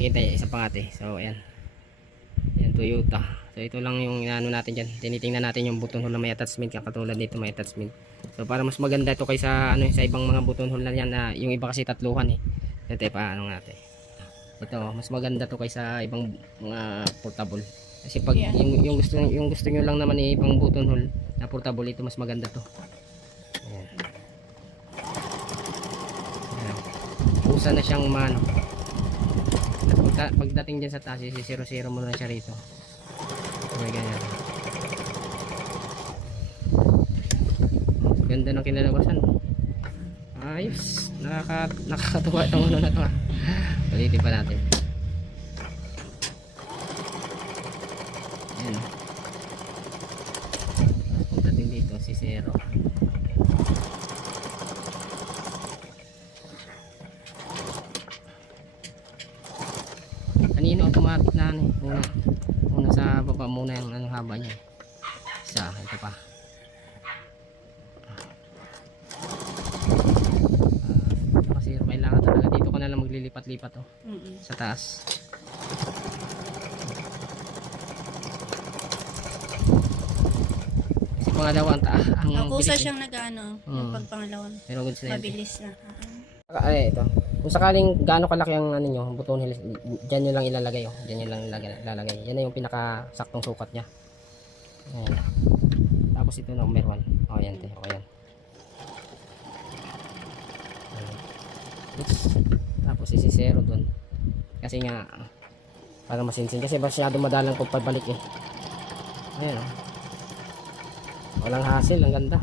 sige tayo, isa pa ate. So ayan. Ayan, Toyota. So ito lang yung ano natin dyan. Tinitingnan natin yung button hole na may attachment. Katulad nito may attachment. So para mas maganda ito kaysa ano, sa ibang mga button hole na yan na yung iba kasi tatluhan eh. Ito paano natin. Ito mas maganda to kaysa ibang mga portable. Kasi pag yung gusto nyo lang naman eh, ibang button hole na portable, ito mas maganda to. Ayan. Ayan. Usa na siyang mano. Pagdating dyan sa taas, isi-0-0 mo na siya rito. Okay, ganyan. Ganda ng kinalabasan. Ayos. Nakakatuwa itong ano na to. Ulitin pa natin. Ayan. Pagdating dito, si 0. Kanino automatic na ano eh. Una sa baba muna yung anong haba niya. Isa, ito pa. Kasi kailangan talaga dito ko na lang maglilipat-lipat oh. Sa taas. Kasi pangalawa ang kusa bilis, siyang nag-ano, yung pagpangalawan. pero good na Mabilis na. Ay, ito. Kung sakaling gaano kalaki ang ano nyo, buton hill, dyan nyo lang ilalagay oh. Dyan nyo lang ilalagay. Yan na yung pinaka-saktong sukat nya. Ayan. Tapos ito number 1. Oh, yan te. Okay yan. Ayan. Tapos isi 0 dun. Kasi nga para masinsin kasi masyado madalang kung pabalik eh. Ayan oh. Walang hassle, ang ganda.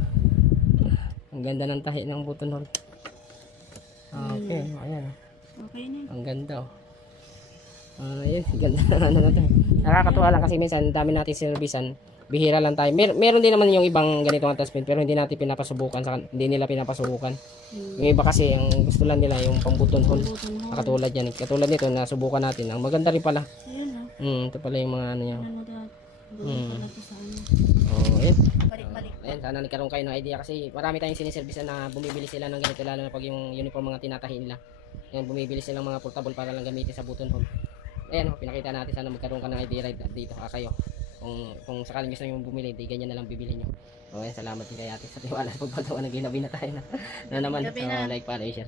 Ang ganda ng tahi ng button hole. Okay, ayan. Okay na. Ang ganda oh. Ayun, ganda na ano natin. Nakakatuwa lang kasi minsan dami natin servisan. Bihira lang tayo. Meron din naman yung ibang ganitong attachment pero hindi natin pinapasubukan, hindi nila pinapasubukan. Yung iba kasi ang gusto lang nila yung pang button hole. Katulad yan. Katulad nito na subukan natin. Ang maganda rin pala. Ayun Ito pala yung mga ano niya. ano dati. Doon pala to sa ano. Oh, ayun. Balik-balik. Ayan, sana nagkaroon kayo ng idea kasi marami tayong siniservisan na bumibili sila ng ganito lalo na pag yung uniform mga tinatahi nila. Ayan, bumibili silang mga portable para lang gamitin sa button hole. Ayan, pinakita natin, sana magkaroon ka ng idea dito kayo. Kung sakaling gusto nyo bumili, di ganyan na lang bibili nyo. So, ayan, salamat din kay ate sa tiwala sa pagpagawa ng ginabi na tayo na naman. Like, follow, share.